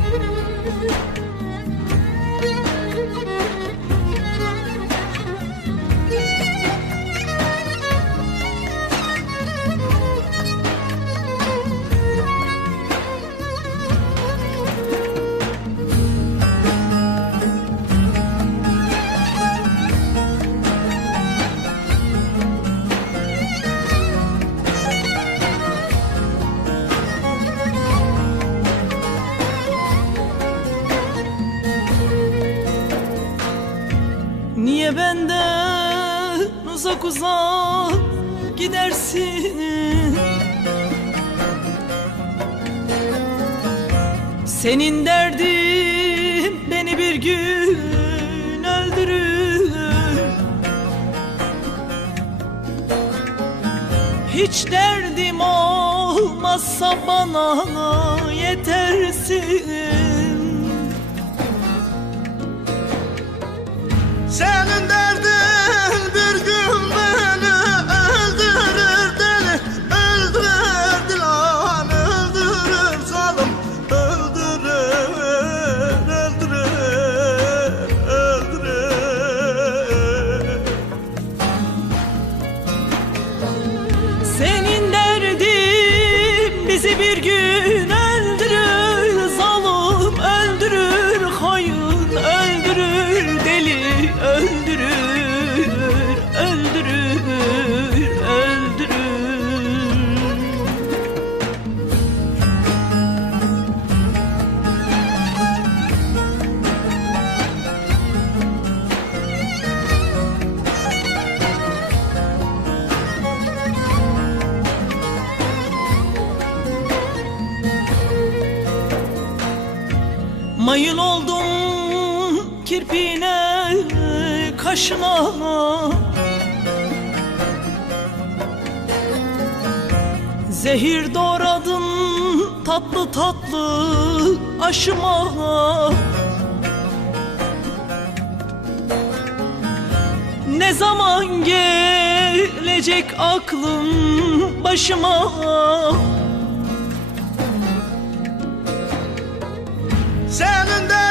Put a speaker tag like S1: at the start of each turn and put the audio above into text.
S1: Thank you. Niye benden uzak uzak gidersin? Senin derdin beni bir gün öldürür. Hiç derdim olmazsa bana yetersin Mayın oldum kirpiğine kaşına. Zehir doğradın tatlı tatlı aşıma. Ne zaman gelecek aklım başıma
S2: Senin de